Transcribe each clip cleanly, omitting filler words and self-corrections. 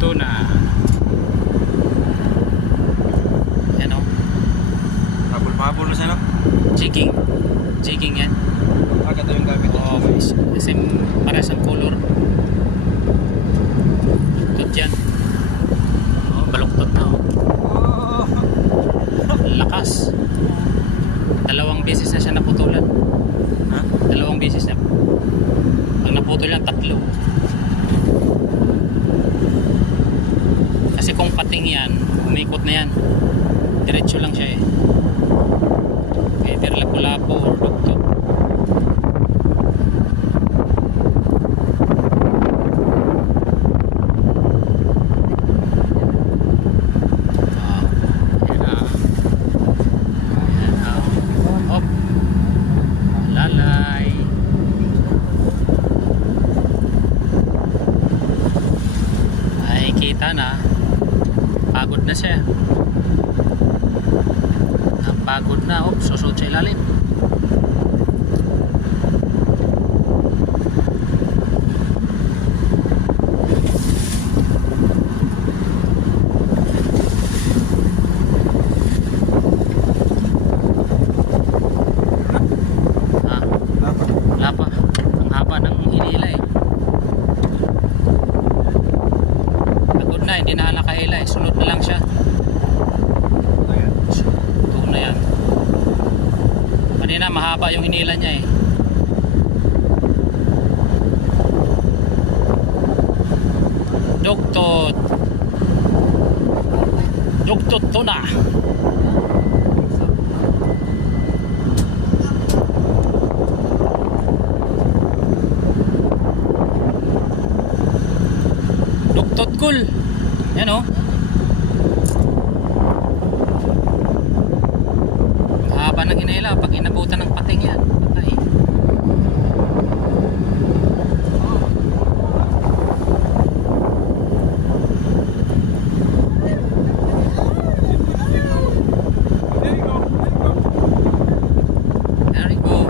Tuna. Yan o. Pabol-pabol na siya, no? Jigging. Jigging yan. Ito yung gamit. Oo, kasi para sa color. Tut yan. Oh, baluktot na oh. Lakas. 2 beses na siya naputulan. Ha? 2 beses na. Pag naputol yan, 3. Kasi kung pating yan, umikot na yan. Diretso lang siya eh. Either lapu-lapo or dugtog. Lalay. Ay, kita na. Pagod na siya. Pagod na. Oh, susod sa ilalim. Wala pa. Ang haba ng hinila eh. Pagod na, hindi na nakaila eh. Sunod na lang siya. Ito na yan. Kanina mahaba yung hinila niya eh. Dugtot. Dugtot tuna. Dugtot cool. Yan o. Haba ng hinila pag inabutan ng pating yan. Patay. There we go.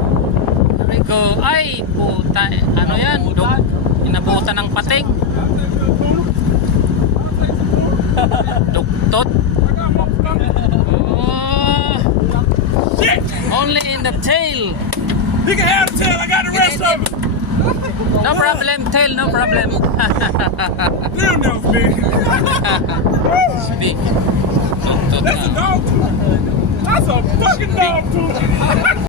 There we go. Ay, puta. Ano yan? Inabutan ng pating. Dugtot. Oh. Only in the tail. You can have the tail. I got the rest of it. No problem, tail, no problem. You know, big. Big. Dugtot That's a na. dog tooth. That's a fucking dog tooth.